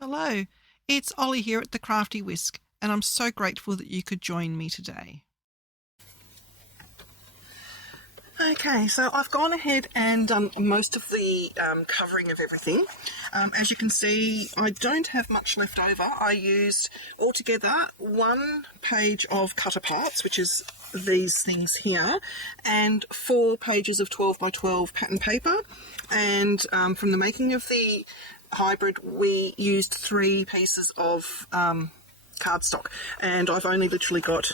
Hello, it's Ollie here at the Crafty Whisk, and I'm so grateful that you could join me today. Okay, so I've gone ahead and done most of the covering of everything. As you can see, I don't have much left over. I used altogether 1 page of cut aparts, which is these things here, and 4 pages of 12 by 12 pattern paper. And from the making of the hybrid, we used 3 pieces of cardstock, and I've only literally got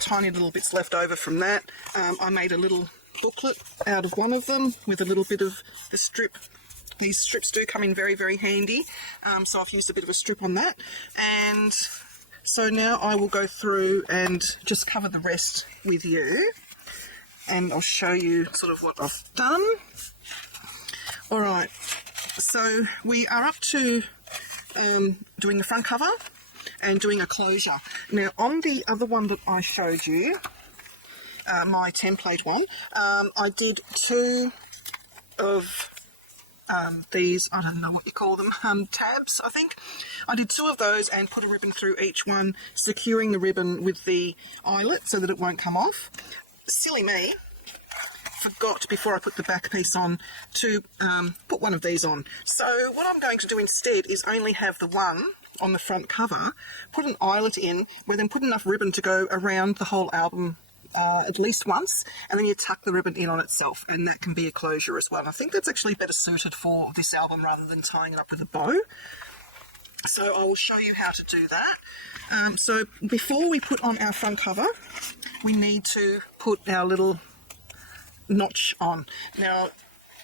tiny little bits left over from that. I made a little booklet out of one of them with a little bit of the strip. These strips do come in very, very handy, so I've used a bit of a strip on that. And so now I will go through and just cover the rest with you, and I'll show you sort of what I've done. Alright, so we are up to doing the front cover and doing a closure. Now on the other one that I showed you, my template one, I did 2 of these, I don't know what you call them, tabs I think. I did 2 of those and put a ribbon through each one, securing the ribbon with the eyelet so that it won't come off. Silly me, forgot before I put the back piece on to put one of these on. So what I'm going to do instead is only have the one on the front cover, put an eyelet in, but then put enough ribbon to go around the whole album at least once, and then you tuck the ribbon in on itself, and that can be a closure as well. And I think that's actually better suited for this album rather than tying it up with a bow. So I will show you how to do that. So before we put on our front cover, we need to put our little notch on. Now,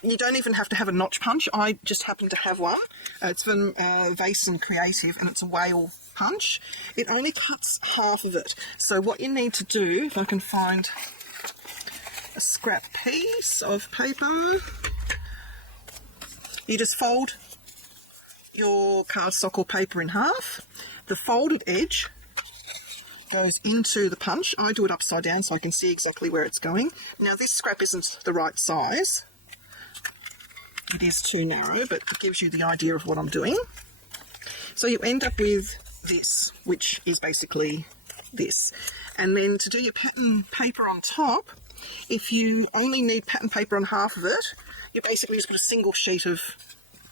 you don't even have to have a notch punch. I just happen to have one. It's from Vase & Creative, and it's a whale punch. It only cuts half of it. So what you need to do, if I can find a scrap piece of paper, you just fold your cardstock or paper in half. The folded edge goes into the punch. I do it upside down so I can see exactly where it's going. Now this scrap isn't the right size. It is too narrow, but it gives you the idea of what I'm doing. So you end up with this, which is basically this. And then to do your pattern paper on top, if you only need pattern paper on half of it, you basically just put a single sheet of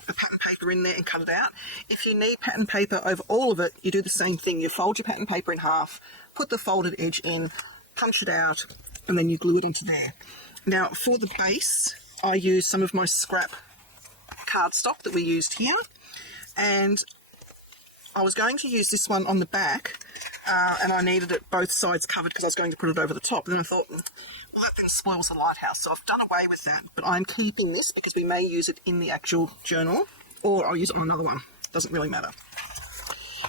the pattern paper in there and cut it out. If you need pattern paper over all of it, you do the same thing. You fold your pattern paper in half, put the folded edge in, punch it out, and then you glue it onto there. Now for the base, I use some of my scrap cardstock that we used here, and I was going to use this one on the back, and I needed it both sides covered because I was going to put it over the top. And then I thought, well, that then spoils the lighthouse, so I've done away with that. But I'm keeping this because we may use it in the actual journal, or I'll use it on another one. Doesn't really matter.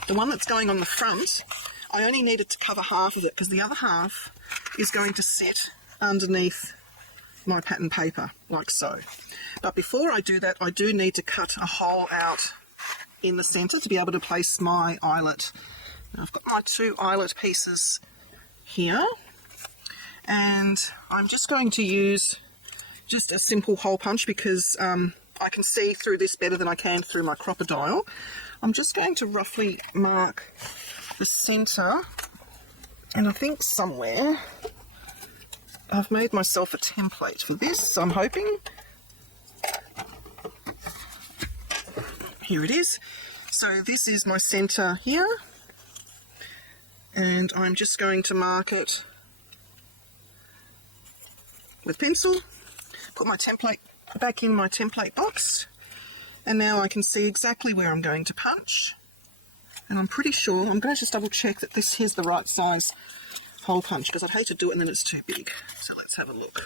The one that's going on the front, I only needed to cover half of it because the other half is going to sit underneath my pattern paper, like so. But before I do that, I do need to cut a hole out in the centre to be able to place my eyelet. Now I've got my 2 eyelet pieces here, and I'm just going to use just a simple hole punch because I can see through this better than I can through my crocodile. I'm just going to roughly mark the centre, and I think somewhere I've made myself a template for this, I'm hoping. Here it is. So this is my centre here, and I'm just going to mark it with pencil, put my template back in my template box, and now I can see exactly where I'm going to punch. And I'm pretty sure, I'm going to just double check that this is the right size hole punch, because I'd hate to do it and then it's too big. So let's have a look.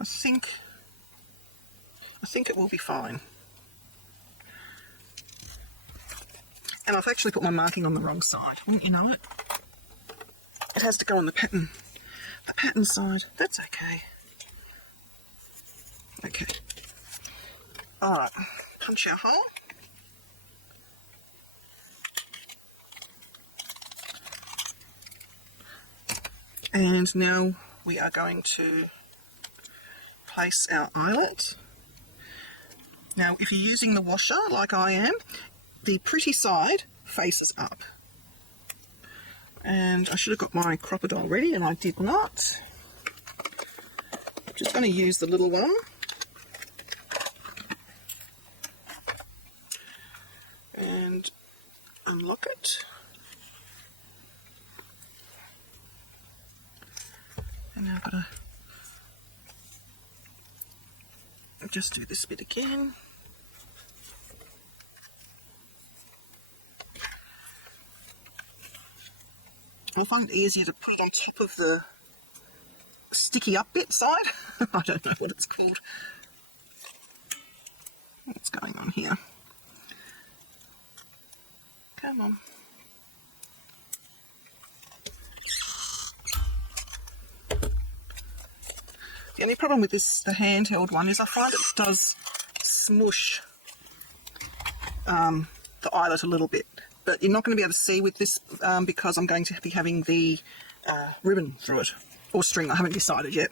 I think it will be fine. And I've actually put my marking on the wrong side. Wouldn't you know it? It has to go on the pattern side. That's okay. Okay. Alright, punch our hole. And now we are going to place our eyelet. Now, if you're using the washer like I am, the pretty side faces up. And I should have got my crocodile ready, and I did not. I'm just going to use the little one. And unlock it. And now I've got to just do this bit again. I find it easier to put it on top of the sticky up bit side. I don't know what it's called. What's going on here? Come on. The only problem with this, the handheld one, is I find it does smush the eyelet a little bit. But you're not going to be able to see with this because I'm going to be having the ribbon through it, or string. I haven't decided yet.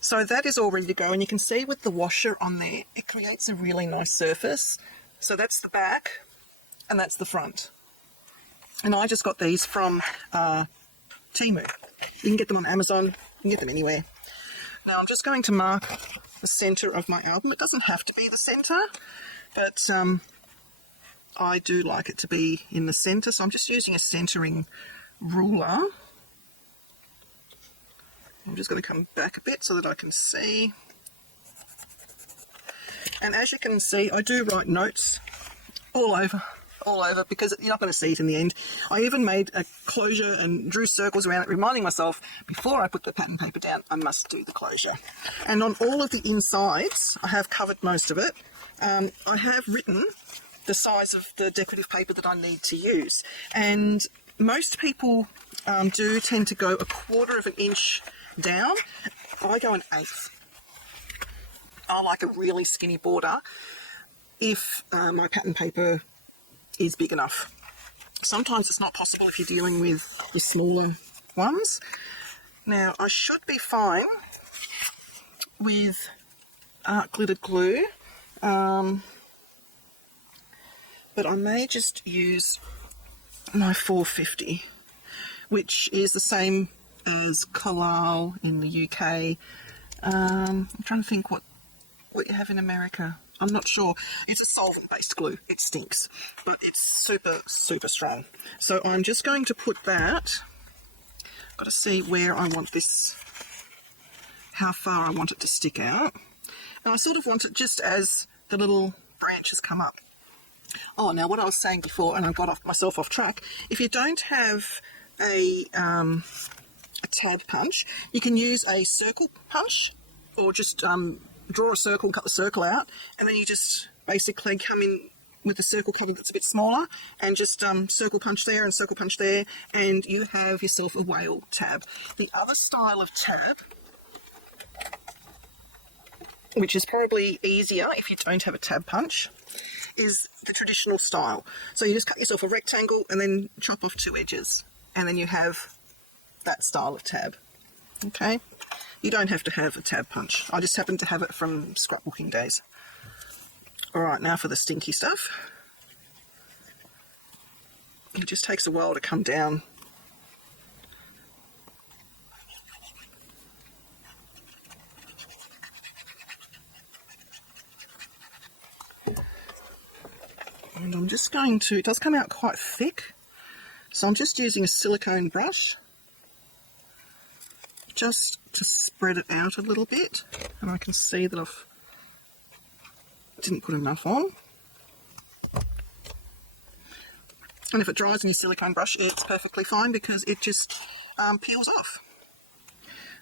So that is all ready to go, and you can see with the washer on there, it creates a really nice surface. So that's the back, and that's the front. And I just got these from Temu. You can get them on Amazon, you can get them anywhere. Now I'm just going to mark the centre of my album. It doesn't have to be the centre, but I do like it to be in the centre, so I'm just using a centering ruler. I'm just going to come back a bit so that I can see. And as you can see, I do write notes all over, because you're not going to see it in the end. I even made a closure and drew circles around it, reminding myself before I put the pattern paper down, I must do the closure. And on all of the insides, I have covered most of it. I have written the size of the decorative paper that I need to use, and most people do tend to go 1/4 of an inch down. I go 1/8. I like a really skinny border if my pattern paper is big enough. Sometimes it's not possible if you're dealing with the smaller ones. Now I should be fine with art glittered glue, but I may just use my 450, which is the same as Collal in the UK. I'm trying to think what you have in America. I'm not sure. It's a solvent-based glue. It stinks, but it's super, super strong. So I'm just going to put that. I've got to see where I want this, how far I want it to stick out. And I sort of want it just as the little branches come up. Oh, now what I was saying before, and I got myself off track, if you don't have a tab punch, you can use a circle punch, or just draw a circle and cut the circle out, and then you just basically come in with the circle cover that's a bit smaller and just circle punch there and circle punch there, and you have yourself a whale tab. The other style of tab, which is probably easier if you don't have a tab punch, is the traditional style. So you just cut yourself a rectangle and then chop off 2 edges, and then you have that style of tab. Okay, you don't have to have a tab punch. I just happen to have it from scrapbooking days. Alright, now for the stinky stuff. It just takes a while to come down. And I'm just going to, it does come out quite thick, so I'm just using a silicone brush just to spread it out a little bit, and I can see that I didn't put enough on. And if it dries in your silicone brush, it's perfectly fine because it just peels off.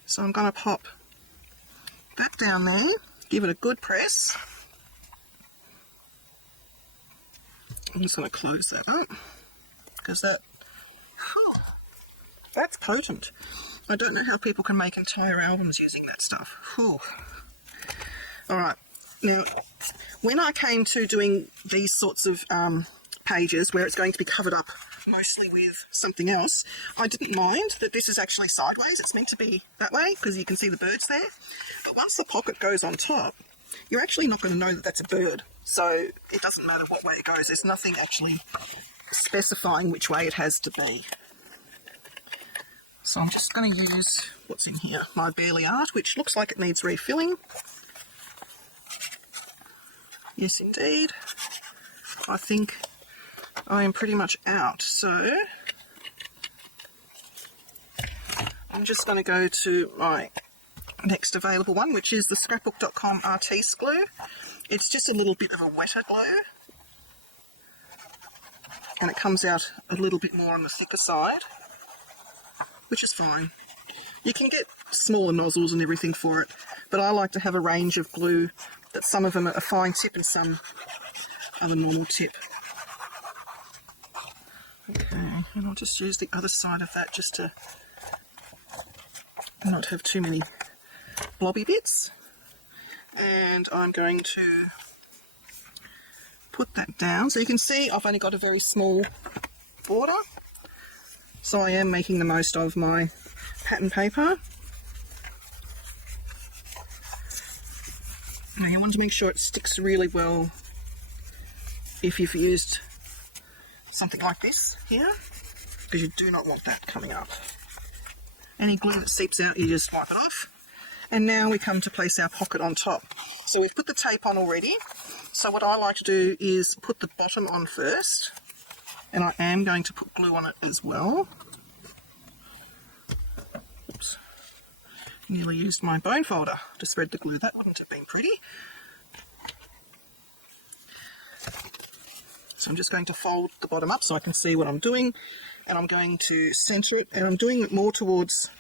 So I'm going to pop that down there, give it a good press. I'm just going to close that up because that's potent. I don't know how people can make entire albums using that stuff. Alright, now when I came to doing these sorts of pages where it's going to be covered up mostly with something else, I didn't mind that this is actually sideways. It's meant to be that way because you can see the birds there. But once the pocket goes on top, you're actually not going to know that that's a bird. So it doesn't matter what way it goes. There's nothing actually specifying which way it has to be. So I'm just going to use what's in here, my Barely Art, which looks like it needs refilling. Yes, indeed. I think I am pretty much out. So I'm just going to go to my next available one, which is the scrapbook.com Artiste glue. It's just a little bit of a wetter glue, and it comes out a little bit more on the thicker side, which is fine. You can get smaller nozzles and everything for it, but I like to have a range of glue that some of them are a fine tip and some are the normal tip. Okay, and I'll just use the other side of that just to not have too many blobby bits. And I'm going to put that down. So you can see I've only got a very small border. So I am making the most of my pattern paper. Now you want to make sure it sticks really well if you've used something like this here, because you do not want that coming up. Any glue that seeps out, you just wipe it off. And now we come to place our pocket on top. So we've put the tape on already. So what I like to do is put the bottom on first, and I am going to put glue on it as well. Oops. Nearly used my bone folder to spread the glue. That wouldn't have been pretty. So I'm just going to fold the bottom up so I can see what I'm doing, and I'm going to centre it, and I'm doing it more towards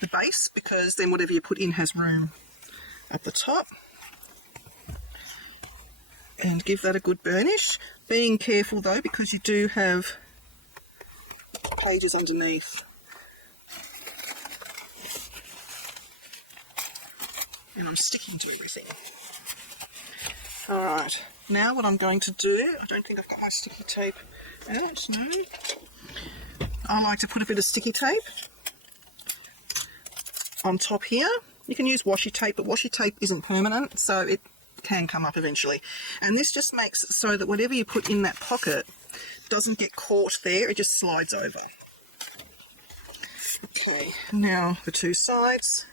the base because then whatever you put in has room at the top. And give that a good burnish, being careful though because you do have pages underneath. And I'm sticking to everything. Alright, now what I'm going to do, I don't think I've got my sticky tape out, no. I like to put a bit of sticky tape on top here. You can use washi tape, but washi tape isn't permanent, so it can come up eventually. And this just makes it so that whatever you put in that pocket doesn't get caught there, it just slides over. Okay, now the two sides.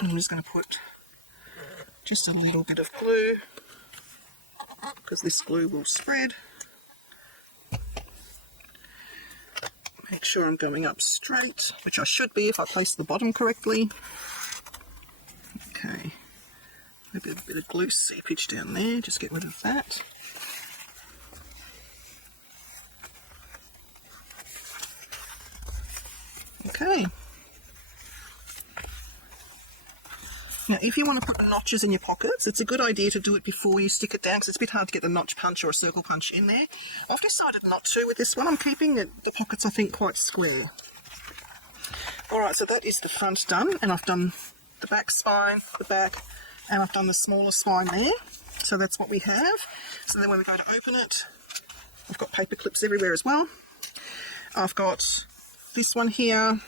I'm just going to put just a little bit of glue because this glue will spread. Make sure I'm going up straight, which I should be if I place the bottom correctly. Okay, maybe a bit of glue seepage down there, just get rid of that. Okay. Now, if you want to put notches in your pockets, it's a good idea to do it before you stick it down because it's a bit hard to get the notch punch or a circle punch in there. I've decided not to with this one. I'm keeping the pockets, I think, quite square. Alright, so that is the front done, and I've done the back spine, the back, and I've done the smaller spine there. So that's what we have. So then when we go to open it, I've got paper clips everywhere as well. I've got this one here.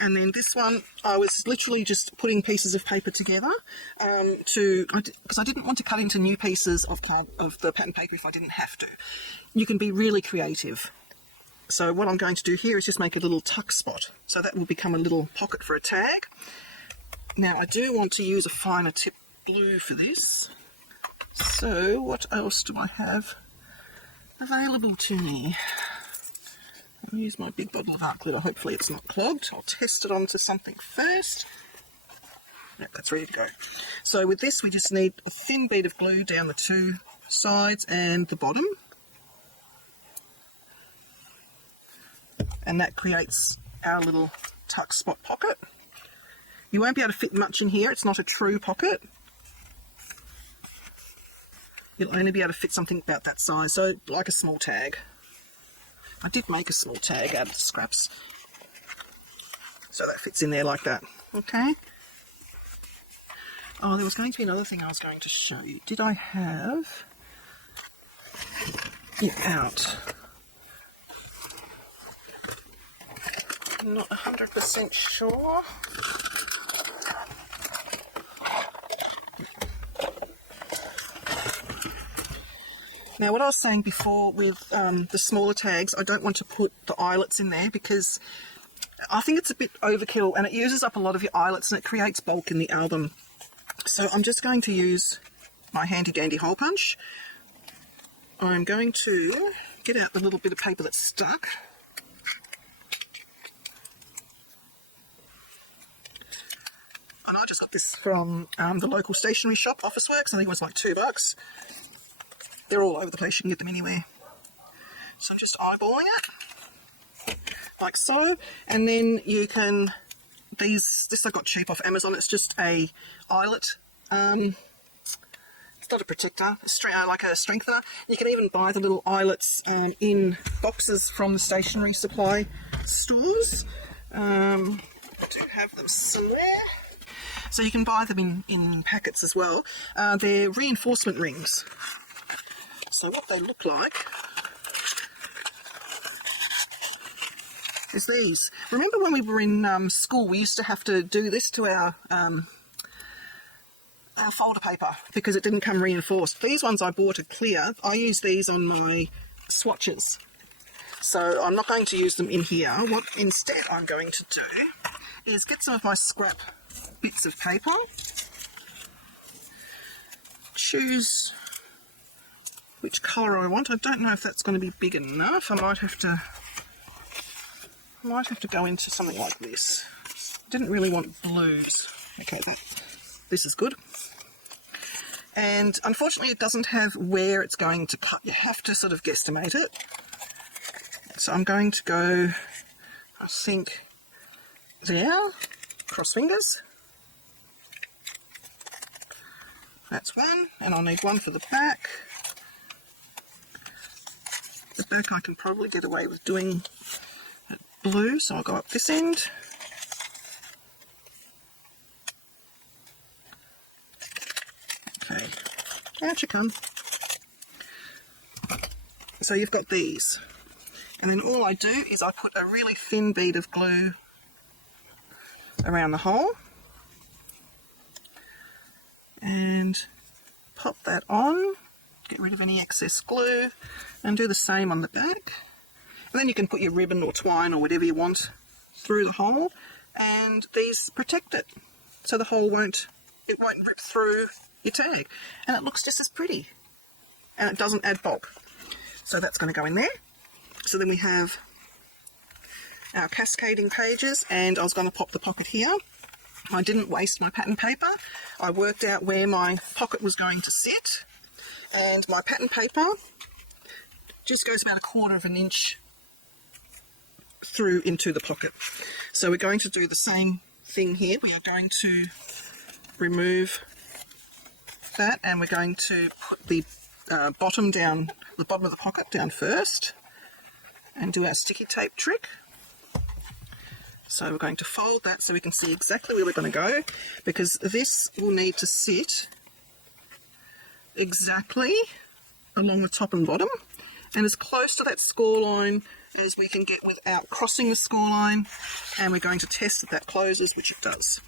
And then this one, I was literally just putting pieces of paper together because I didn't want to cut into new pieces of the pattern paper if I didn't have to. You can be really creative. So what I'm going to do here is just make a little tuck spot. So that will become a little pocket for a tag. Now I do want to use a finer tip glue for this. So what else do I have available to me? I'll use my big bottle of art glitter. Hopefully it's not clogged. I'll test it onto something first. Yep, that's ready to go. So with this we just need a thin bead of glue down the two sides and the bottom. And that creates our little tuck spot pocket. You won't be able to fit much in here. It's not a true pocket. You'll only be able to fit something about that size, so like a small tag. I did make a small tag out of the scraps, so that fits in there like that. Okay. Oh, there was going to be another thing I was going to show you. Did I have it out? I'm not 100% sure. Now, what I was saying before with the smaller tags, I don't want to put the eyelets in there because I think it's a bit overkill and it uses up a lot of your eyelets and it creates bulk in the album. So I'm just going to use my handy dandy hole punch. I'm going to get out the little bit of paper that's stuck. And I just got this from the local stationery shop, Officeworks. I think it was like $2. They're all over the place, you can get them anywhere. So I'm just eyeballing it, like so. And then you can, this I got cheap off Amazon, it's just a eyelet. It's not a protector, it's like a strengthener. You can even buy the little eyelets in boxes from the stationery supply stores. I do have them somewhere. So you can buy them in packets as well. They're reinforcement rings. So what they look like is these. Remember when we were in school, we used to have to do this to our folder paper because it didn't come reinforced. These ones I bought are clear. I use these on my swatches. So I'm not going to use them in here. What instead I'm going to do is get some of my scrap bits of paper, choose which colour I want. I don't know if that's going to be big enough. I might have to go into something like this. Didn't really want blues. Okay, this is good. And unfortunately it doesn't have where it's going to cut. You have to sort of guesstimate it. So I'm going to go, I think, there, cross fingers. That's one, and I'll need one for the back. The back I can probably get away with doing it blue, so I'll go up this end. Okay, out you come. So you've got these. And then all I do is I put a really thin bead of glue around the hole. And pop that on. Get rid of any excess glue and do the same on the back. And then you can put your ribbon or twine or whatever you want through the hole, and these protect it so the hole won't rip through your tag, and it looks just as pretty and it doesn't add bulk. So that's going to go in there. So then we have our cascading pages, and I was going to pop the pocket here. I didn't waste my pattern paper. I worked out where my pocket was going to sit, and my pattern paper just goes about 1/4 of an inch through into the pocket. So we're going to do the same thing here. We are going to remove that, and we're going to put the bottom of the pocket down first and do our sticky tape trick. So we're going to fold that so we can see exactly where we're going to go, because this will need to sit exactly along the top and bottom and as close to that score line as we can get without crossing the score line, and we're going to test that that closes, which it does.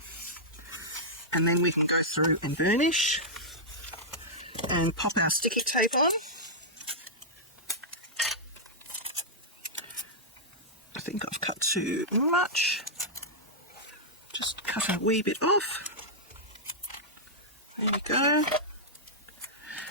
And then we can go through and burnish and pop our sticky tape on. I think I've cut too much. Just cut a wee bit off. There you go.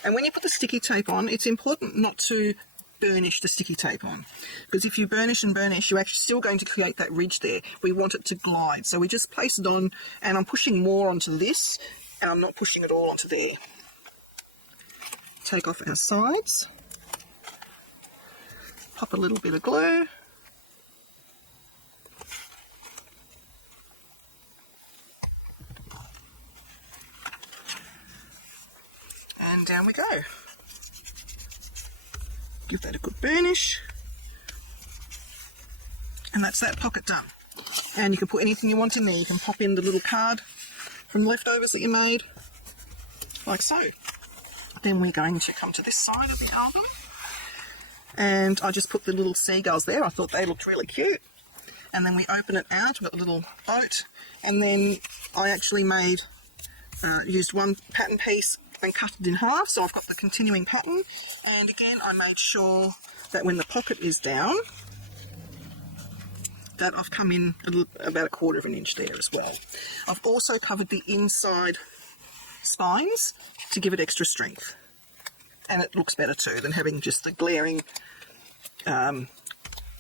And when you put the sticky tape on, it's important not to burnish the sticky tape on, because if you burnish and burnish, you're actually still going to create that ridge there. We want it to glide. So we just place it on, and I'm pushing more onto this, and I'm not pushing it all onto there. Take off our sides. Pop a little bit of glue. And down we go. Give that a good burnish. And that's that pocket done. And you can put anything you want in there. You can pop in the little card from leftovers that you made, like so. Then we're going to come to this side of the album. And I just put the little seagulls there. I thought they looked really cute. and then we open it out with a little boat, and then I actually used one pattern piece and cut it in half, so I've got the continuing pattern. And again, I made sure that when the pocket is down, that I've come in about 1/4 of an inch there as well. I've also covered the inside spines to give it extra strength, and it looks better too than having just the glaring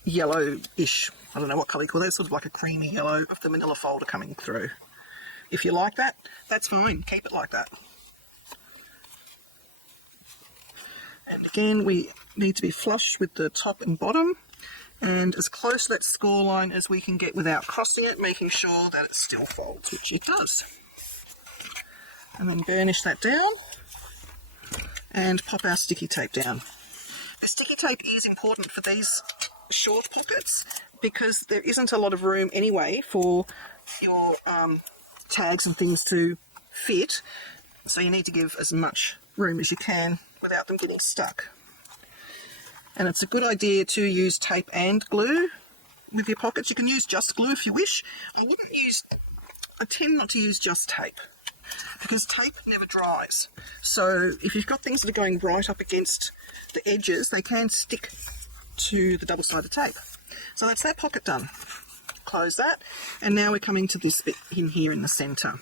yellowish, I don't know what colour you call that, sort of like a creamy yellow of the manila folder coming through. If you like that, that's fine, keep it like that. And again, we need to be flush with the top and bottom, and as close to that score line as we can get without crossing it, making sure that it still folds, which it does. And then burnish that down and pop our sticky tape down. The sticky tape is important for these short pockets because there isn't a lot of room anyway for your tags and things to fit, so you need to give as much room as you can without them getting stuck. And it's a good idea to use tape and glue with your pockets. You can use just glue if you wish. I tend not to use just tape because tape never dries. So if you've got things that are going right up against the edges, they can stick to the double-sided tape. So that's that pocket done. Close that, and now we're coming to this bit in here in the centre.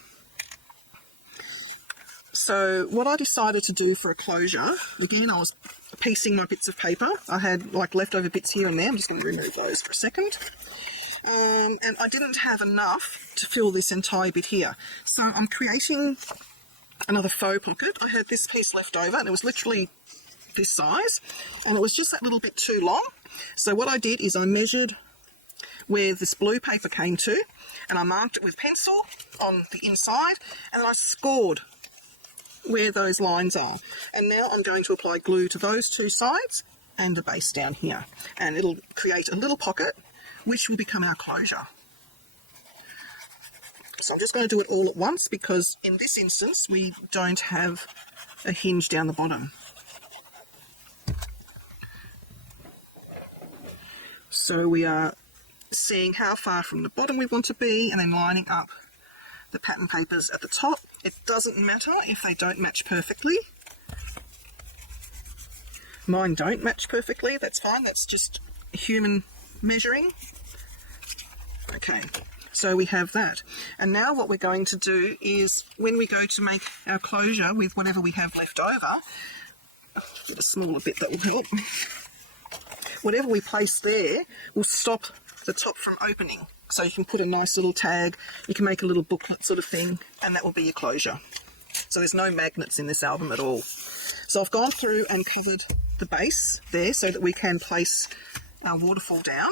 So what I decided to do for a closure, again, I was piecing my bits of paper. I had like leftover bits here and there. I'm just going to remove those for a second. And I didn't have enough to fill this entire bit here. So I'm creating another faux pocket. I had this piece left over, and it was literally this size, and it was just that little bit too long. So what I did is I measured where this blue paper came to, and I marked it with pencil on the inside, and I scored where those lines are. And now I'm going to apply glue to those two sides and the base down here, and it'll create a little pocket which will become our closure. So I'm just going to do it all at once because in this instance we don't have a hinge down the bottom. So we are seeing how far from the bottom we want to be and then lining up the pattern papers at the top. It doesn't matter if they don't match perfectly. Mine don't match perfectly, that's fine, that's just human measuring. Okay, so we have that. And now what we're going to do is when we go to make our closure with whatever we have left over, get a smaller bit that will help. Whatever we place there will stop the top from opening. So you can put a nice little tag, you can make a little booklet sort of thing, and that will be your closure. So there's no magnets in this album at all. So I've gone through and covered the base there so that we can place our waterfall down.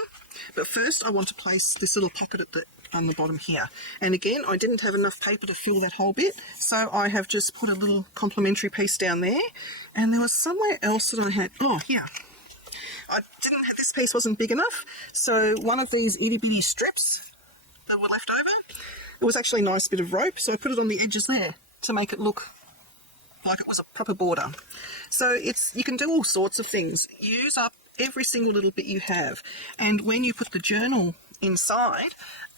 But first I want to place this little pocket on the bottom here. And again, I didn't have enough paper to fill that whole bit, so I have just put a little complimentary piece down there. And there was somewhere else that I had, oh here. This piece wasn't big enough, so one of these itty bitty strips that were left over, it was actually a nice bit of rope, so I put it on the edges there to make it look like it was a proper border. So you can do all sorts of things. Use up every single little bit you have, and when you put the journal inside,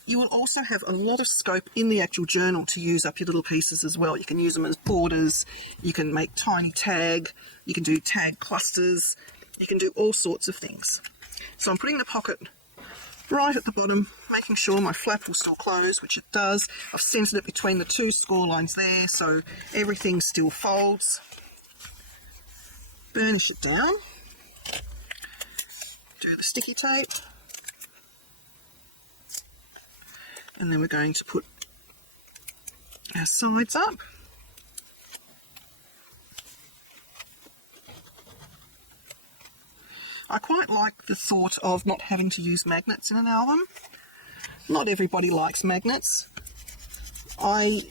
you will also have a lot of scope in the actual journal to use up your little pieces as well. You can use them as borders, you can make tiny tag, you can do tag clusters, you can do all sorts of things. So I'm putting the pocket right at the bottom, making sure my flap will still close, which it does. I've centered it between the two score lines there, so everything still folds. Burnish it down. Do the sticky tape. And then we're going to put our sides up. I quite like the thought of not having to use magnets in an album. Not everybody likes magnets. I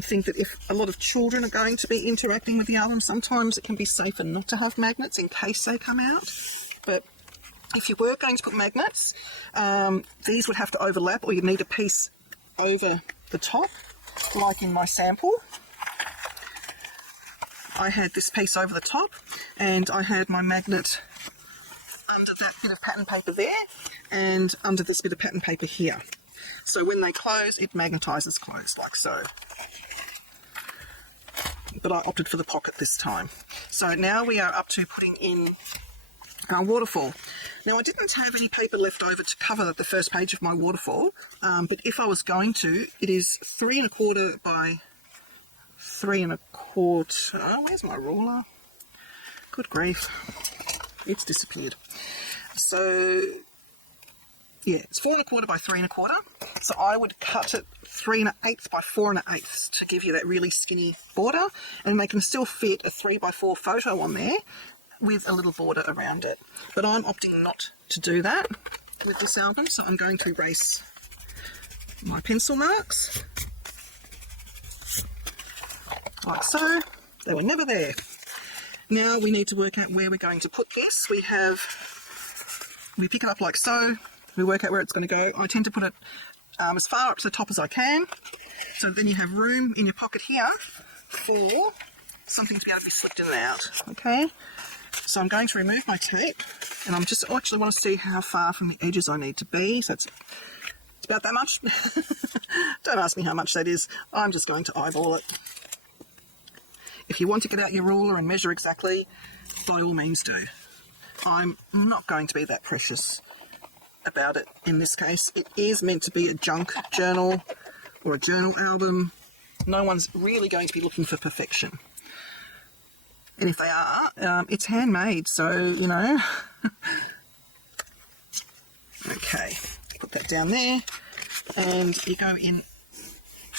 think that if a lot of children are going to be interacting with the album, sometimes it can be safer not to have magnets in case they come out. But if you were going to put magnets, these would have to overlap, or you'd need a piece over the top, like in my sample. I had this piece over the top, and I had my magnet under that bit of pattern paper there, and under this bit of pattern paper here. So when they close, it magnetises closed like so. But I opted for the pocket this time. So now we are up to putting in our waterfall. Now I didn't have any paper left over to cover the first page of my waterfall, but if I was going to, it is 3 1/4 by 3 1/4. Oh, where's my ruler? Good grief, it's disappeared. So yeah, it's 4 1/4 by 3 1/4. So I would cut it 3 1/8 by 4 1/8 to give you that really skinny border, and they can still fit a 3 by 4 photo on there with a little border around it. But I'm opting not to do that with this album, so I'm going to erase my pencil marks like so. They were never there. Now we need to work out where we're going to put this. We pick it up like so, we work out where it's going to go. I tend to put it as far up to the top as I can, so then you have room in your pocket here for something to be able to be slipped in and out. Okay, so I'm going to remove my tape, and I actually want to see how far from the edges I need to be. So it's about that much. Don't ask me how much that is. I'm just going to eyeball it. If you want to get out your ruler and measure exactly, by all means do. I'm not going to be that precious about it in this case. It is meant to be a junk journal or a journal album. No one's really going to be looking for perfection. And if they are, it's handmade, so, you know. Okay, put that down there, and you go in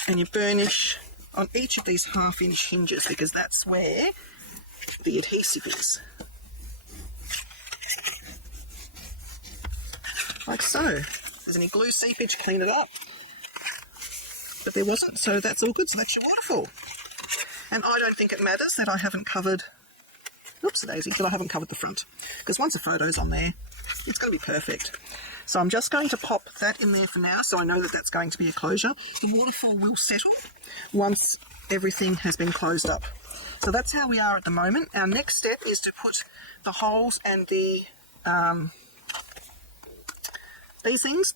and you burnish on each of these 1/2 inch hinges, because that's where the adhesive is. Like so. If there's any glue seepage, clean it up. But there wasn't, so that's all good. So that's your waterfall. And I don't think it matters that I haven't covered, oops-a-daisy, that I haven't covered the front. Because once the photo's on there, it's going to be perfect. So I'm just going to pop that in there for now, so I know that that's going to be a closure. The waterfall will settle once everything has been closed up. So that's how we are at the moment. Our next step is to put the holes and the these things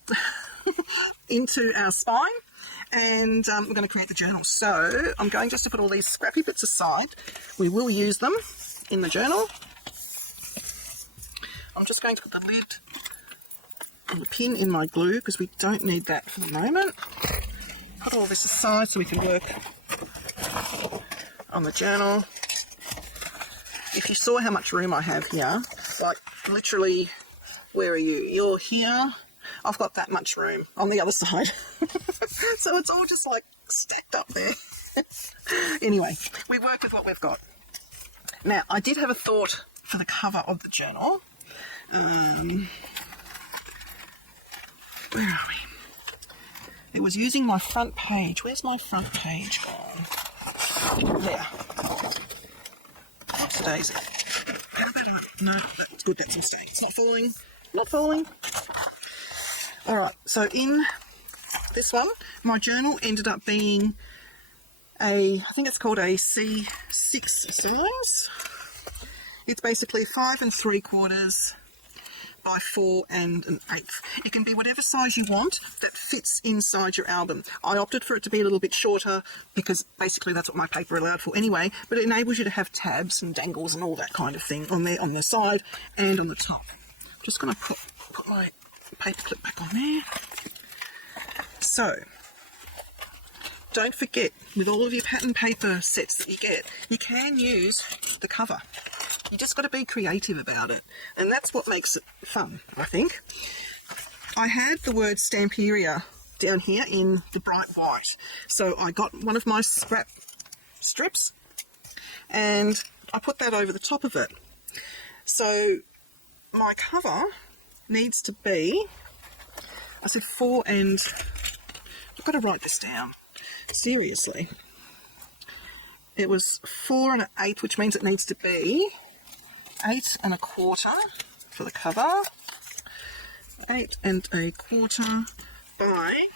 into our spine, and we're going to create the journal. So I'm going just to put all these scrappy bits aside. We will use them in the journal. I'm just going to put the lid and the pin in my glue, because we don't need that for the moment. Put all this aside so we can work on the journal. If you saw how much room I have here, like literally, where are you? You're here. I've got that much room on the other side. So it's all just like stacked up there. Anyway, we work with what we've got. Now, I did have a thought for the cover of the journal. Where are we? It was using my front page. Where's my front page gone? There. What's daisy? How about no, that's good, that's a mistake. It's not falling. Not falling. Alright, so in this one, my journal ended up being I think it's called a C6 size. It's basically 5 3/4 by 4 1/8. It can be whatever size you want that fits inside your album. I opted for it to be a little bit shorter because basically that's what my paper allowed for anyway, but it enables you to have tabs and dangles and all that kind of thing on there, on the side and on the top. I'm just going to put my paper clip back on there. So, don't forget, with all of your pattern paper sets that you get, you can use the cover. You just got to be creative about it, and that's what makes it fun, I think. I had the word Stamperia down here in the bright white, so I got one of my scrap strips and I put that over the top of it. So my cover needs to be, I said 4 and, I've got to write this down, seriously. It was 4 1/8, which means it needs to be 8 1/4 for the cover. 8 1/4 by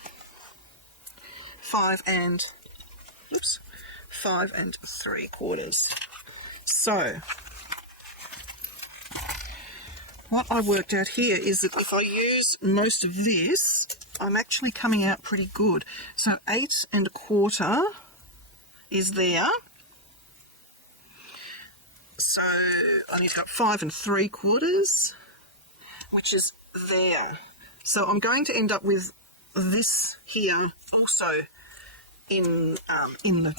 5 3/4. So what I worked out here is that if I use most of this, I'm actually coming out pretty good. So 8 1/4 is there. So I need to go 5 3/4, which is there. So I'm going to end up with this here also in the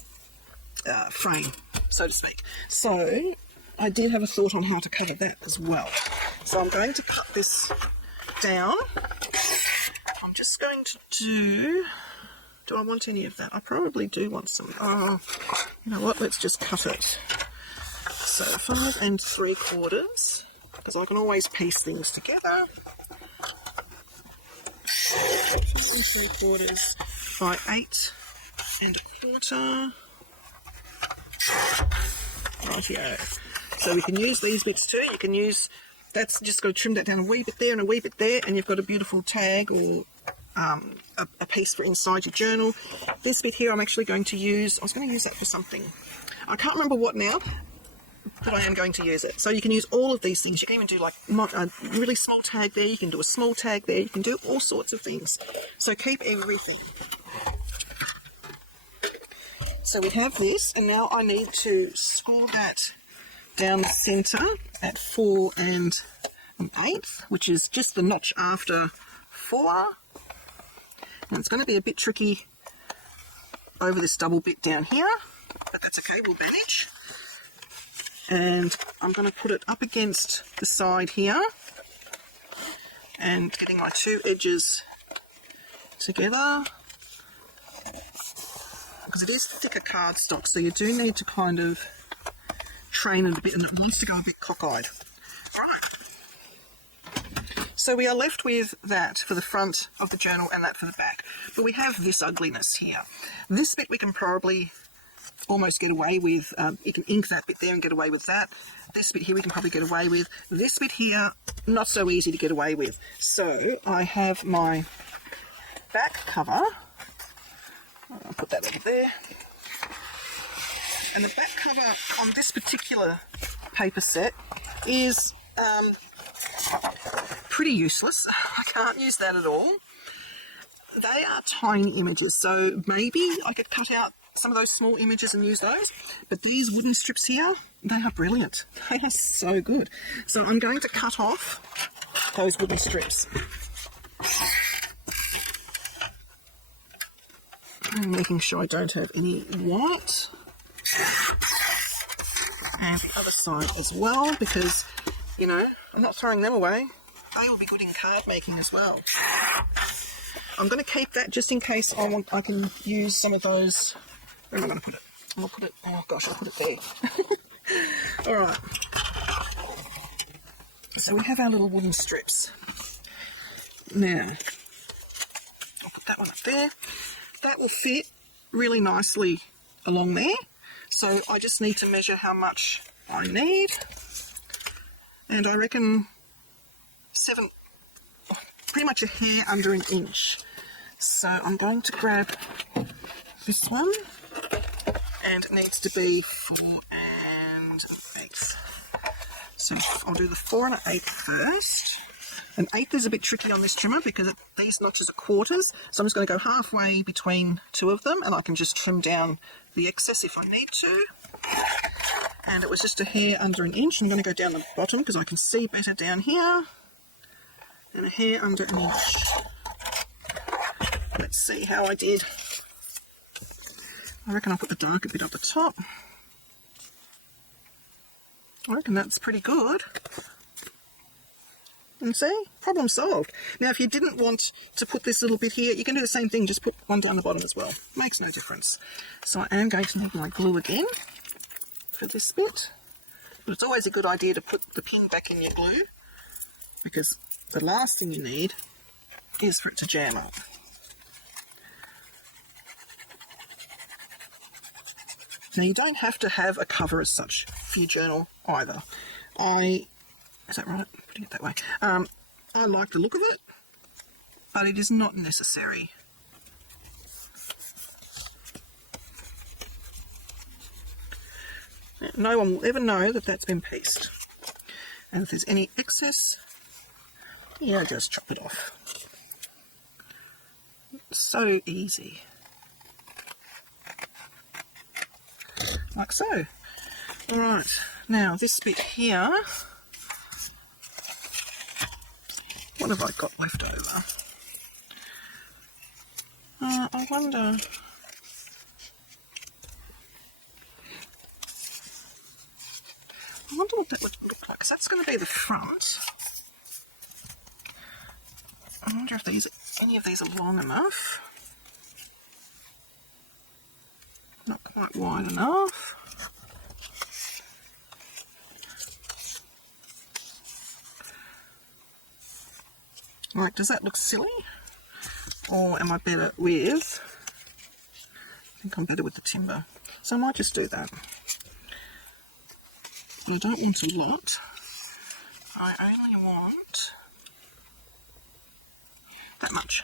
frame, so to speak. So I did have a thought on how to cover that as well. So I'm going to cut this down. I'm just going to do I want any of that? I probably do want some. Oh, you know what, let's just cut it. So 5 3/4, because I can always piece things together. 5 3/4 by 8 1/4. Rightio. So we can use these bits too. You can use, that's just got to trim that down a wee bit there and a wee bit there, and you've got a beautiful tag or a piece for inside your journal. This bit here I'm actually going to use, I was going to use that for something. I can't remember what now, but I am going to use it. So you can use all of these things. You can even do like a really small tag there. You can do a small tag there. You can do all sorts of things. So keep everything. So we have this, and now I need to score that down the centre at 4 1/8, which is just the notch after 4. And it's going to be a bit tricky over this double bit down here, but that's okay, we'll manage. And I'm going to put it up against the side here and getting my two edges together, because it is thicker cardstock, so you do need to kind of train it a bit, and it wants to go a bit cockeyed. Alright, so we are left with that for the front of the journal and that for the back, but we have this ugliness here. This bit we can probably almost get away with. You can ink that bit there and get away with that. This bit here we can probably get away with. This bit here, not so easy to get away with. So I have my back cover. I'll put that over there. And the back cover on this particular paper set is pretty useless. I can't use that at all. They are tiny images, so maybe I could cut out some of those small images and use those, but these wooden strips here, they are brilliant. They are so good. So I'm going to cut off those wooden strips. I'm making sure I don't have any white. And the other side as well, because, you know, I'm not throwing them away. They will be good in card making as well. I'm going to keep that just in case I can use some of those. Where am I going to put it? I'll put it, oh gosh, I'll put it there. Alright. So we have our little wooden strips. Now, I'll put that one up there. That will fit really nicely along there. So I just need to measure how much I need. And I reckon pretty much a hair under an inch. So I'm going to grab this one, and it needs to be 4 1/8. So I'll do the 4 1/8 first. An eighth is a bit tricky on this trimmer because these notches are quarters, so I'm just going to go halfway between two of them, and I can just trim down the excess if I need to. And it was just a hair under an inch. I'm going to go down the bottom because I can see better down here, and a hair under an inch. Let's see how I did. I reckon I'll put the darker bit up the top. I reckon that's pretty good. And see, problem solved. Now if you didn't want to put this little bit here, you can do the same thing, just put one down the bottom as well. Makes no difference. So I am going to need my glue again for this bit. But it's always a good idea to put the pin back in your glue, because the last thing you need is for it to jam up. Now you don't have to have a cover as such for your journal either. Is that right? Putting it that way. I like the look of it, but it is not necessary. No one will ever know that that's been pieced. And if there's any excess, here, just chop it off. So easy. Like so. Alright, now this bit here, what have I got left over? I wonder... what that would look like, because that's going to be the front. I wonder if any of these are long enough. Not quite wide enough. Right, does that look silly? Or am I better with... I think I'm better with the timber. So I might just do that. I don't want a lot. I only want that much.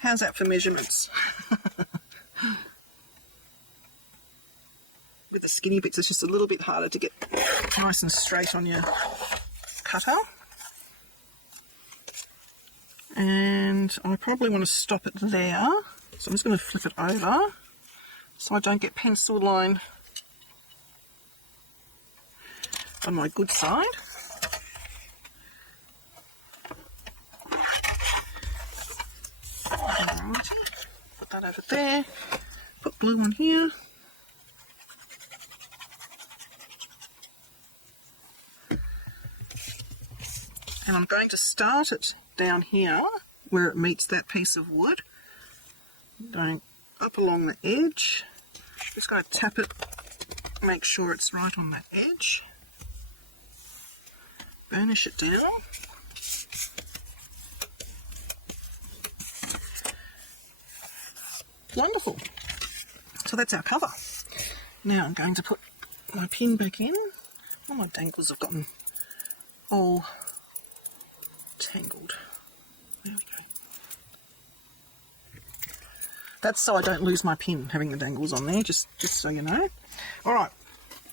How's that for measurements? With the skinny bits, it's just a little bit harder to get nice and straight on your cutter. And I probably want to stop it there. So I'm just going to flip it over so I don't get pencil line on my good side. Alrighty, put that over there, put blue on here. And I'm going to start it down here where it meets that piece of wood. Going up along the edge. Just going to tap it, make sure it's right on that edge. Burnish it down. Wonderful. So that's our cover. Now I'm going to put my pin back in. Oh, my dangles have gotten all tangled. There we go. That's so I don't lose my pin having the dangles on there, just so you know. Alright,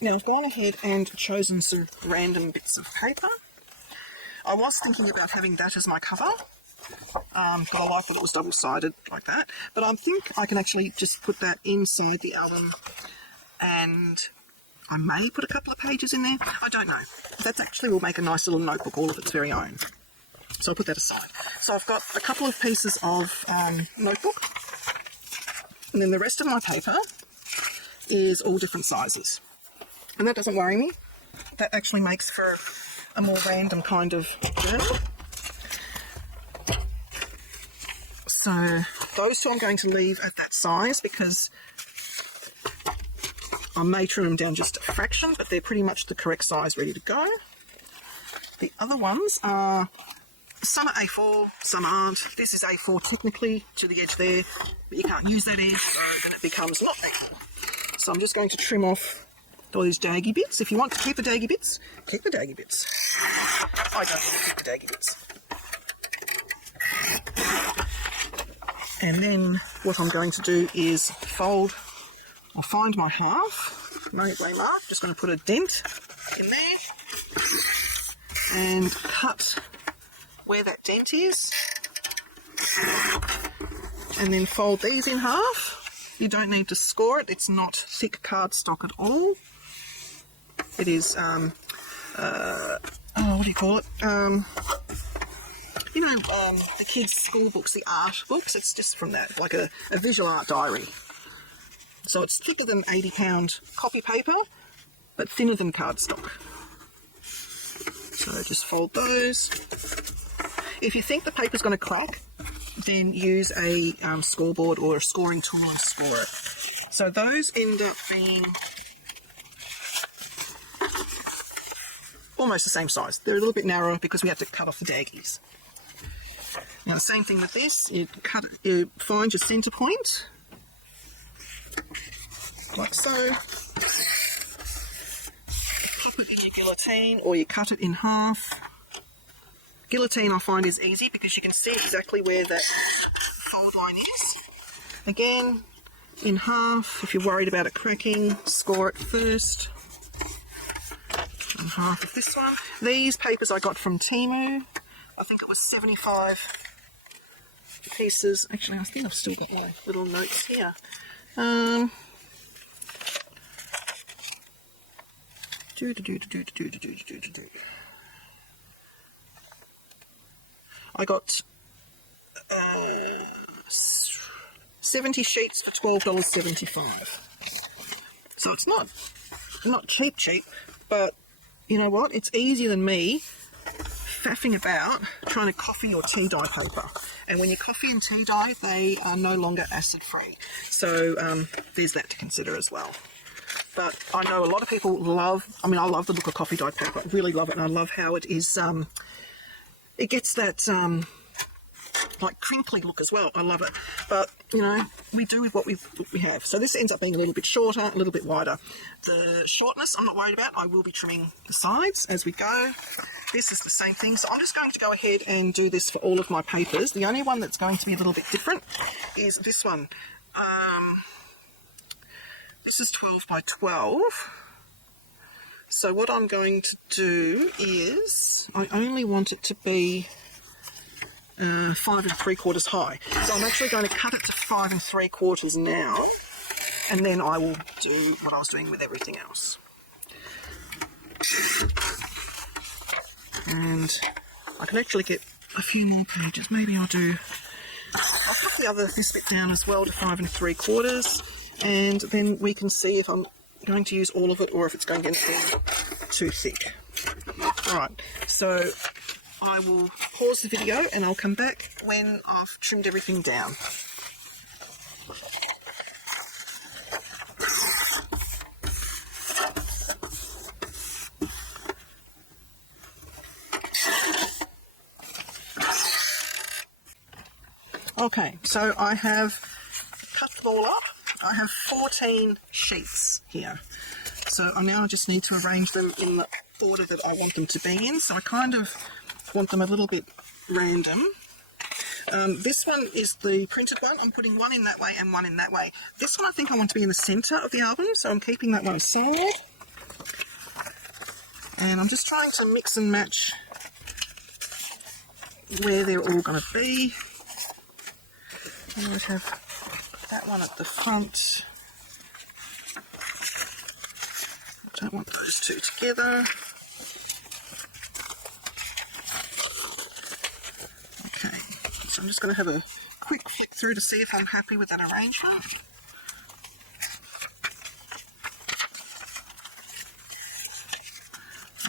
now I've gone ahead and chosen some random bits of paper. I was thinking about having that as my cover, but I like that it was double-sided like that. But I think I can actually just put that inside the album, and I may put a couple of pages in there. I don't know. That actually will make a nice little notebook all of its very own. So I'll put that aside. So I've got a couple of pieces of notebook, and then the rest of my paper is all different sizes. And that doesn't worry me. That actually makes for a more random kind of journal. So those two I'm going to leave at that size because I may trim them down just a fraction, but they're pretty much the correct size ready to go. The other ones are, some are A4, some aren't. This is A4 technically to the edge there, but you can't use that edge, so then it becomes not A4. So I'm just going to trim off all these daggy bits. If you want to keep the daggy bits, keep the daggy bits. I don't want to keep the daggy bits. And then what I'm going to do is fold, I'll find my half, no way mark, just going to put a dent in there and cut where that dent is, and then fold these in half. You don't need to score it, it's not thick cardstock at all. It is, what do you call it? You know, the kids' school books, the art books, it's just from that, like a visual art diary. So it's thicker than 80-pound copy paper, but thinner than cardstock. So just fold those. If you think the paper's going to crack, then use a scoreboard or a scoring tool and score it. So those end up being almost the same size. They're a little bit narrower because we had to cut off the daggies. Now the same thing with this, you find your centre point, like so. Pop it in your guillotine or you cut it in half. Guillotine I find is easy because you can see exactly where that fold line is. Again, in half, if you're worried about it cracking, score it first. and half of this one. These papers I got from Temu. I think it was 75 pieces. Actually, I think I've still got my little notes here. I got 70 sheets for $12.75. So it's not cheap, but you know what? It's easier than me faffing about trying to coffee or tea dye paper. And when you coffee and tea dye, they are no longer acid free. So there's that to consider as well. But I know a lot of people love, I love the look of coffee dye paper. I really love it, and I love how it is, it gets that like crinkly look as well. I love it. But, you know, we do with what we have. So this ends up being a little bit shorter, a little bit wider. The shortness I'm not worried about. I will be trimming the sides as we go. This is the same thing. So I'm just going to go ahead and do this for all of my papers. The only one that's going to be a little bit different is this one. This is 12 by 12. So what I'm going to do is, I only want it to be 5 3/4 high. So I'm actually going to cut it to 5 3/4 now, and then I will do what I was doing with everything else. And I can actually get a few more pages. Maybe I'll put this bit down as well to 5 3/4. And then we can see if I'm going to use all of it or if it's going to get too thick. Alright, so I will pause the video and I'll come back when I've trimmed everything down. Okay, so I have cut it all up. I have 14 sheets here. So I now just need to arrange them in the order that I want them to be in. So I kind of want them a little bit random. This one is the printed one. I'm putting one in that way and one in that way. This one I think I want to be in the centre of the album, so I'm keeping that one aside. And I'm just trying to mix and match where they're all going to be. I might have that one at the front. I don't want those two together. Okay, so I'm just going to have a quick flick through to see if I'm happy with that arrangement.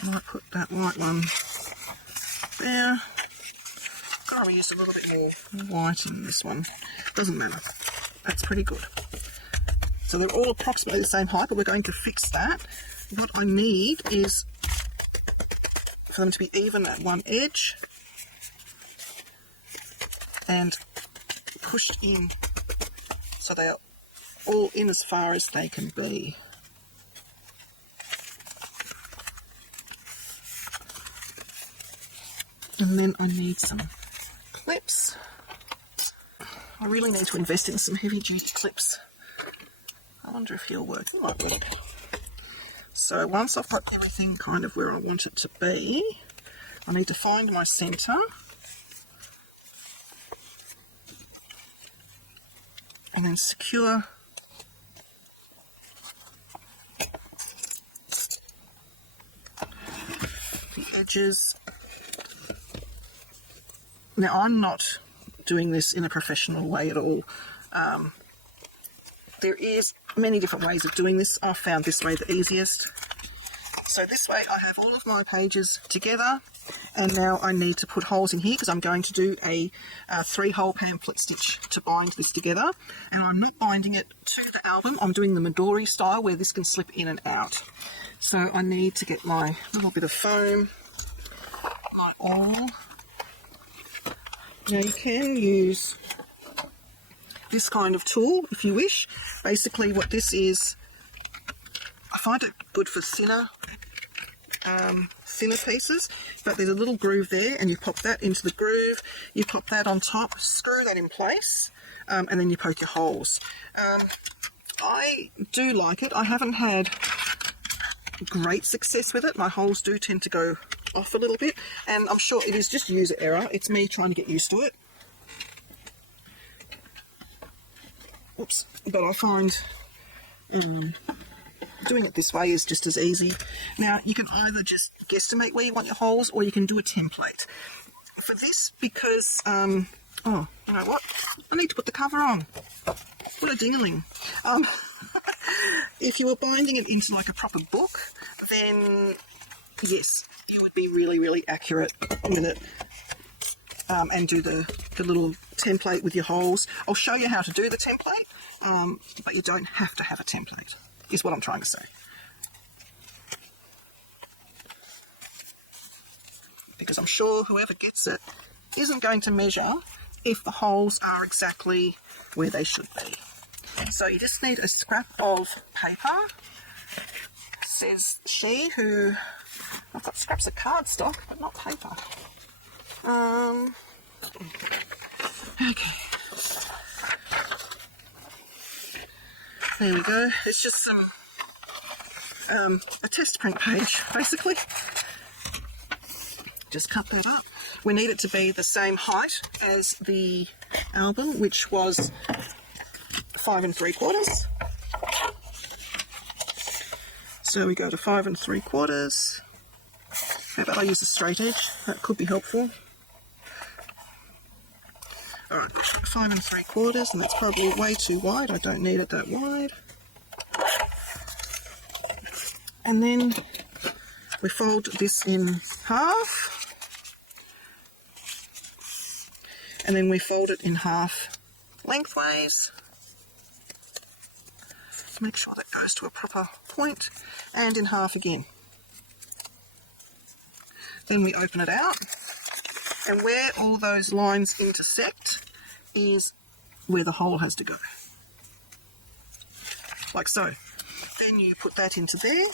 I might put that white one there. Probably use a little bit more white in this one. Doesn't matter. That's pretty good. So they're all approximately the same height, but we're going to fix that. What I need is for them to be even at one edge and pushed in so they are all in as far as they can be. And then I need some clips. I really need to invest in some heavy duty clips. I wonder if he'll work. He might work. So once I've got everything kind of where I want it to be, I need to find my centre. And then secure the edges. Now I'm not doing this in a professional way at all. There is many different ways of doing this. I found this way the easiest. So this way I have all of my pages together, and now I need to put holes in here because I'm going to do a 3-hole pamphlet stitch to bind this together. And I'm not binding it to the album, I'm doing the Midori style where this can slip in and out. So I need to get my little bit of foam, my oil. Now you can use this kind of tool if you wish. Basically what this is, I find it good for thinner pieces, but there's a little groove there and you pop that into the groove, you pop that on top, screw that in place, and then you poke your holes. I do like it. I haven't had great success with it. My holes do tend to go off a little bit, and I'm sure it is just user error. It's me trying to get used to it. Oops, but I find doing it this way is just as easy. Now, you can either just guesstimate where you want your holes, or you can do a template. For this, because, oh, you know what? I need to put the cover on. What a dingling. If you were binding it into like a proper book, then yes, you would be really, really accurate with it. And do the little template with your holes. I'll show you how to do the template, but you don't have to have a template, is what I'm trying to say. Because I'm sure whoever gets it isn't going to measure if the holes are exactly where they should be. So you just need a scrap of paper, says she who, I've got scraps of cardstock, but not paper. Okay. There we go. It's just some, a test print page, basically. Just cut that up. We need it to be the same height as the album, which was 5 3/4. So we go to 5 3/4. How about I use a straight edge? That could be helpful. Alright, 5 3/4, and that's probably way too wide. I don't need it that wide. And then we fold this in half. And then we fold it in half lengthways. Make sure that goes to a proper point, and in half again. Then we open it out, and where all those lines intersect is where the hole has to go. Like so. Then you put that into there,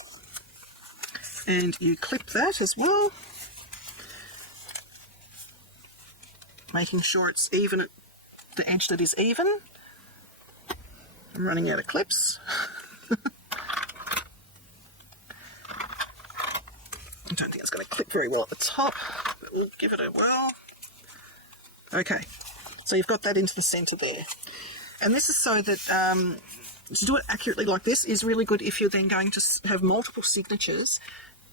and you clip that as well, making sure it's even at the edge that is even. I'm running out of clips. I don't think it's going to clip very well at the top, but we'll give it a whirl. Okay, so you've got that into the centre there. And this is so that to do it accurately like this is really good if you're then going to have multiple signatures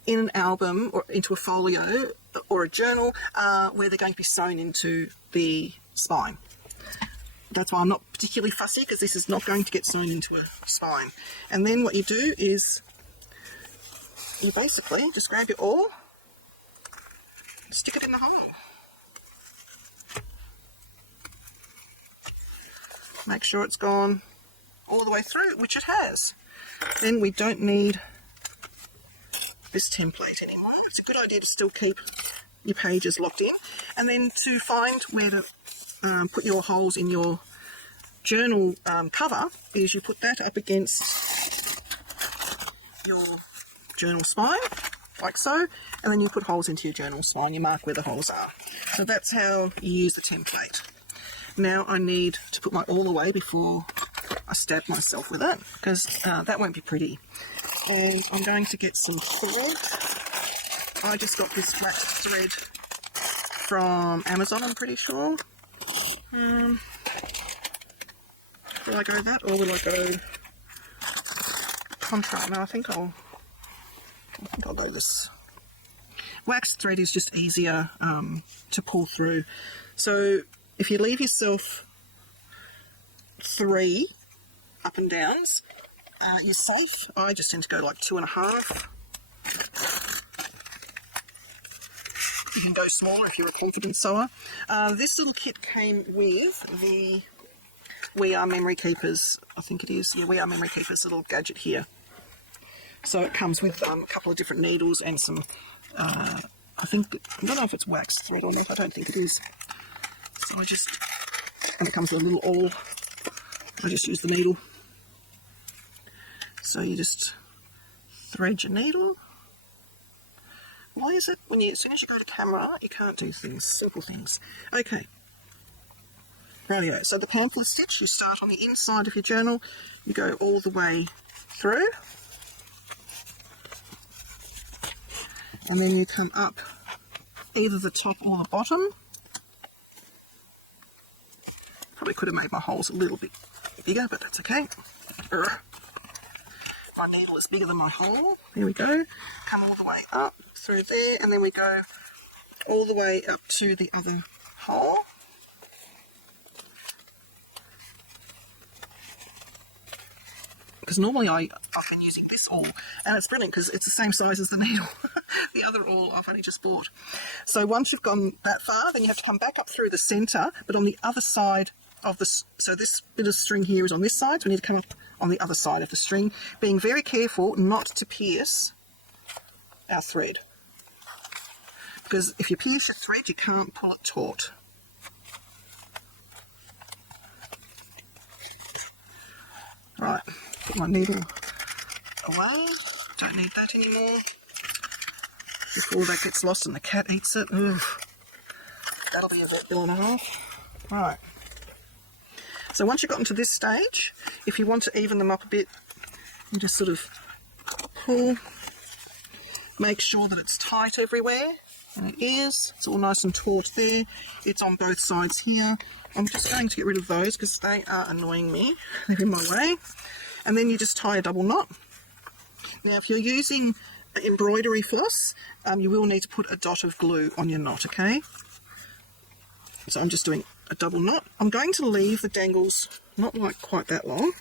in an album or into a folio or a journal where they're going to be sewn into the spine. That's why I'm not particularly fussy, because this is not going to get sewn into a spine. And then what you do is you basically just grab your awl, stick it in the hole. Make sure it's gone all the way through, which it has. Then we don't need this template anymore. It's a good idea to still keep your pages locked in. And then to find where to put your holes in your journal cover is you put that up against your journal spine, like so, and then you put holes into your journal spine. You mark where the holes are. So that's how you use the template. Now I need to put my awl away before I stab myself with it, because that won't be pretty. And I'm going to get some thread. I just got this black thread from Amazon, I'm pretty sure. Will I go that, or will I go contrast? No, I think I'll go this. Wax thread is just easier to pull through. So if you leave yourself 3 up and downs, you're safe. I just tend to go like 2.5. You can go smaller if you're a confident sewer. This little kit came with the We Are Memory Keepers, I think it is. Yeah, We Are Memory Keepers little gadget here. So it comes with a couple of different needles and some, I don't know if it's wax thread or not. I don't think it is. So and it comes with a little awl. I just use the needle. So you just thread your needle. Why is it as soon as you go to camera, you can't do things, simple things? Okay. Rightio. So the pamphlet stitch, you start on the inside of your journal, you go all the way through. and then you come up either the top or the bottom. Probably could have made my holes a little bit bigger, but that's okay. My needle is bigger than my hole. There we go. Come all the way up through there, and then we go all the way up to the other hole. Because normally I've been using this awl, and it's brilliant because it's the same size as the needle. The other awl I've only just bought. So once you've gone that far, then you have to come back up through the centre, but on the other side of the, so this bit of string here is on this side, so we need to come up on the other side of the string, being very careful not to pierce our thread. Because if you pierce your thread, you can't pull it taut. Right, put my needle away, don't need that anymore, before that gets lost and the cat eats it. Ooh, that'll be a vet bill and a half. Right, so once you've gotten to this stage, if you want to even them up a bit, you just sort of pull, make sure that it's tight everywhere, and it is. It's all nice and taut there. It's on both sides here. I'm just going to get rid of those because they are annoying me. They're in my way. And then you just tie a double knot. Now if you're using embroidery floss, you will need to put a dot of glue on your knot, okay? So I'm just doing a double knot. I'm going to leave the dangles not like quite that long,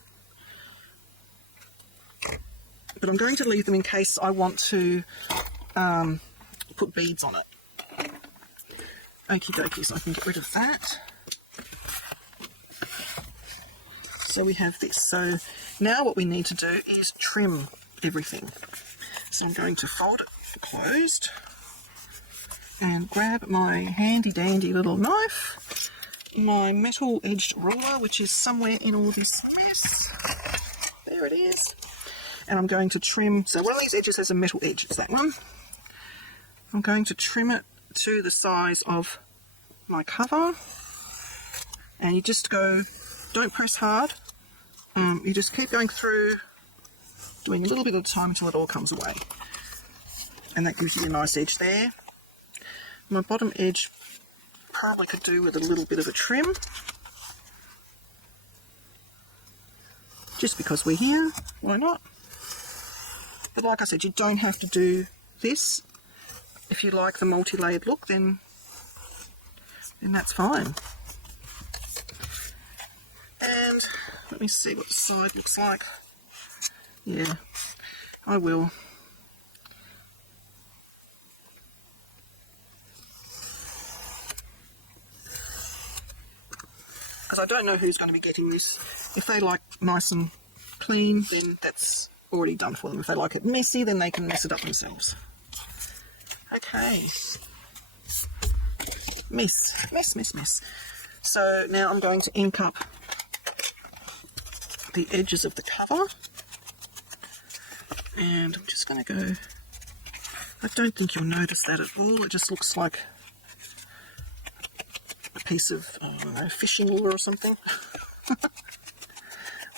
but I'm going to leave them in case I want to put beads on it. Okie dokie, so I can get rid of that. So we have this. So now what we need to do is trim everything. So I'm going to fold it closed and grab my handy dandy little knife, my metal edged ruler, which is somewhere in all this mess. There it is. And I'm going to trim, so one of these edges has a metal edge, it's that one. I'm going to trim it to the size of my cover, and you just go, don't press hard, you just keep going through, doing a little bit at a time until it all comes away, and that gives you a nice edge there. My bottom edge probably could do with a little bit of a trim, just because we're here, why not? But like I said, you don't have to do this. If you like the multi-layered look, then that's fine. And let me see what the side looks like. Yeah, I will. Because I don't know who's going to be getting this. If they like nice and clean, then that's already done for them. If they like it messy, then they can mess it up themselves. Okay. Mess. So now I'm going to ink up the edges of the cover. And I'm just going to go, I don't think you'll notice that at all. It just looks like a piece of, I don't know, fishing lure or something.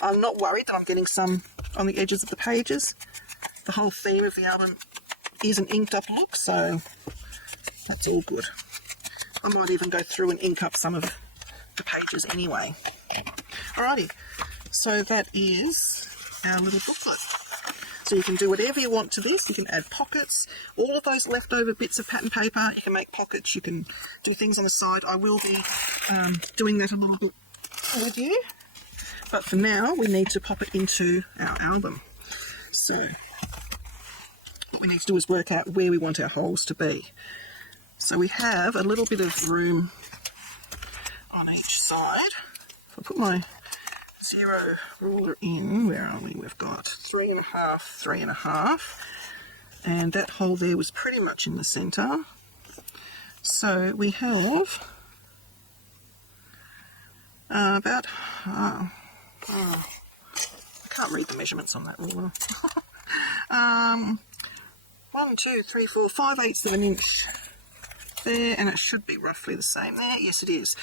I'm not worried that I'm getting some on the edges of the pages. The whole theme of the album is an inked up look, so that's all good. I might even go through and ink up some of the pages anyway. Alrighty, so that is our little booklet. So you can do whatever you want to this. You can add pockets, all of those leftover bits of pattern paper. You can make pockets, you can do things on the side. I will be doing that a little bit with you. But for now, we need to pop it into our album. So what we need to do is work out where we want our holes to be. So we have a little bit of room on each side. If I put my zero ruler in, where are we? We've got 3.5, 3.5, and that hole there was pretty much in the centre. So we have about, I can't read the measurements on that ruler. 1, 2, 3, 4, 5/8 of an inch there, and it should be roughly the same there. Yes, it is.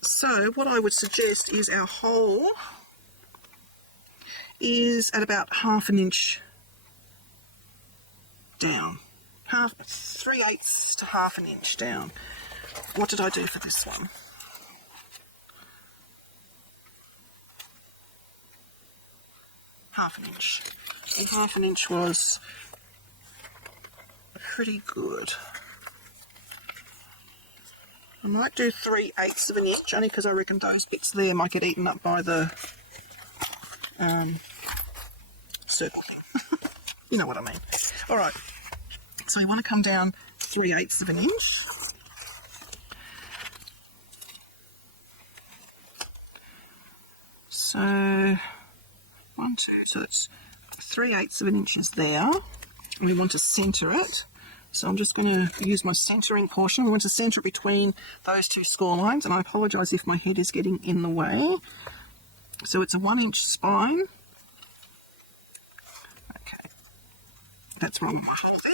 So what I would suggest is our hole is at about 1/2 inch down. 3/8 to half an inch down. What did I do for this one? Half an inch. And half an inch was pretty good. I might do 3/8 of an inch, only because I reckon those bits there might get eaten up by the circle. You know what I mean. Alright, so you want to come down 3/8 of an inch. So, 1, 2, so it's 3/8 of an inch is there. And we want to centre it. So I'm just going to use my centering portion. We want to centre it between those two score lines, and I apologise if my head is getting in the way. So it's a 1-inch spine. Okay, that's wrong my hole there.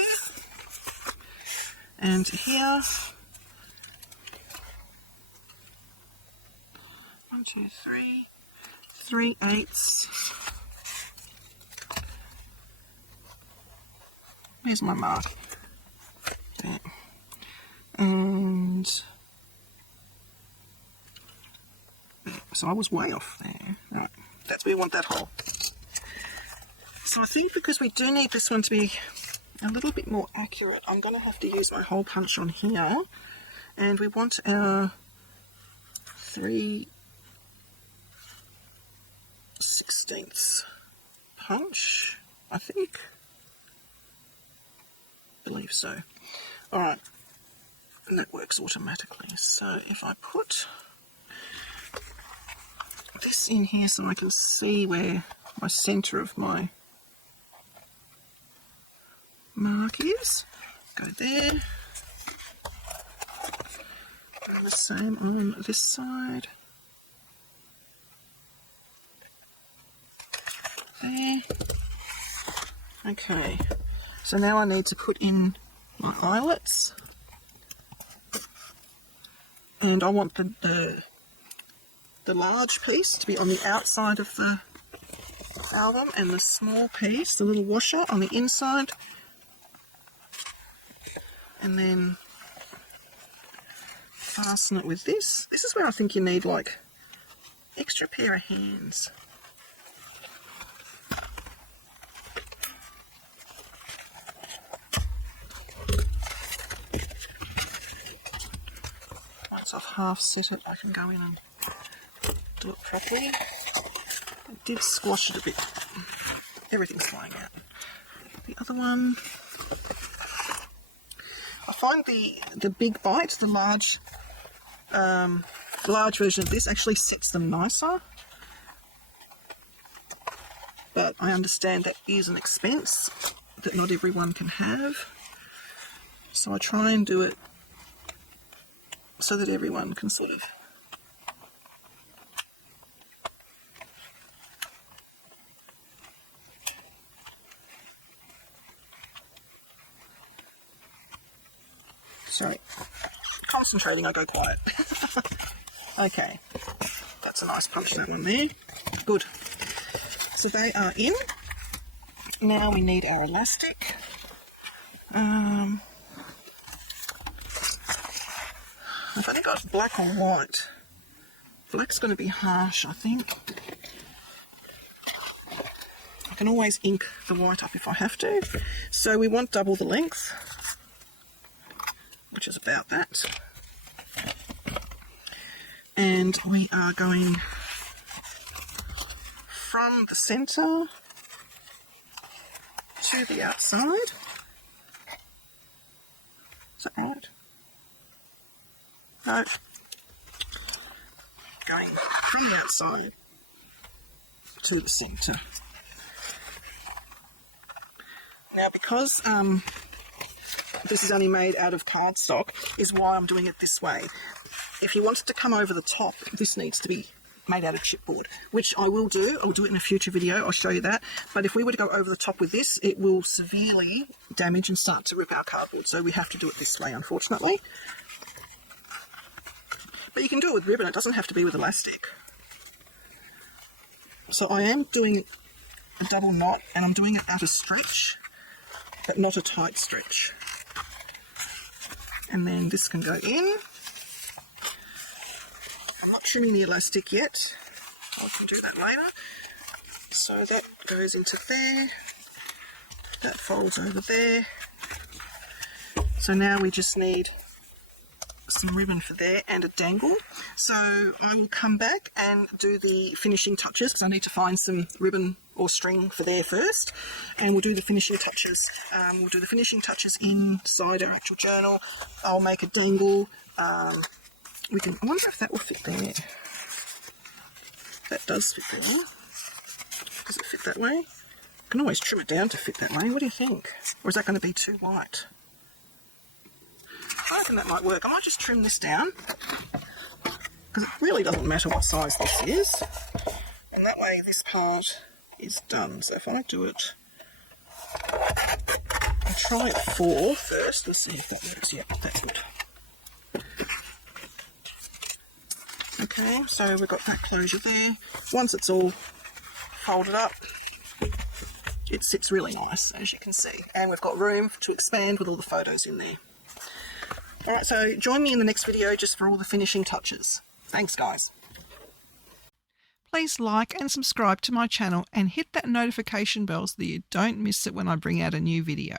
And here, 1, 2, 3, 3/8. Where's my mark? There. And so I was way off there. Right, that's where we want that hole. So I think because we do need this one to be a little bit more accurate, I'm going to have to use my hole punch on here, and we want our 3/16 punch, I think. I believe so. Alright, and that works automatically. So if I put this in here so I can see where my centre of my mark is, go there, and the same on this side, there. Okay, so now I need to put in my eyelets, and I want the large piece to be on the outside of the album, and the small piece, the little washer, on the inside. And then fasten it with this. This is where I think you need like extra pair of hands. Once I've half set it, I can go in and do it properly. I did squash it a bit. Everything's flying out. The other one, I find the big bite, the large version of this actually sets them nicer. But I understand that is an expense that not everyone can have. So I try and do it so that everyone can sort of sorry, concentrating, I go quiet. Okay, that's a nice punch, that one there. Good. So they are in. Now we need our elastic. I've only got black or white. Black's going to be harsh, I think. I can always ink the white up if I have to. So we want double the length, which is about that. And we are going from the centre to the outside. Is that right? No. Going from the outside to the centre. Now, because this is only made out of cardstock, is why I'm doing it this way. If you want it to come over the top, this needs to be made out of chipboard, which I will do. I'll do it in a future video, I'll show you that. But if we were to go over the top with this, it will severely damage and start to rip our cardboard. So we have to do it this way, unfortunately. But you can do it with ribbon, it doesn't have to be with elastic. So I am doing a double knot, and I'm doing it out of stretch, but not a tight stretch. And then this can go in. I'm not trimming the elastic yet. I can do that later. So that goes into there. That folds over there. So now we just need some ribbon for there and a dangle. So I will come back and do the finishing touches because I need to find some ribbon or string for there first, and we'll do the finishing touches. We'll do the finishing touches inside our actual journal. I'll make a dangle. I wonder if that will fit there. That does fit there. Does it fit that way? I can always trim it down to fit that way. What do you think? Or is that going to be too white? I reckon that might work. I might just trim this down because it really doesn't matter what size this is. And that way this part is done. So if I do it, I'll try it 4 first. Let's see if that works. Yeah, that's good. Okay, so we've got that closure there. Once it's all folded up, it sits really nice, as you can see. And we've got room to expand with all the photos in there. Alright, so join me in the next video just for all the finishing touches. Thanks, guys. Please like and subscribe to my channel and hit that notification bell so that you don't miss it when I bring out a new video.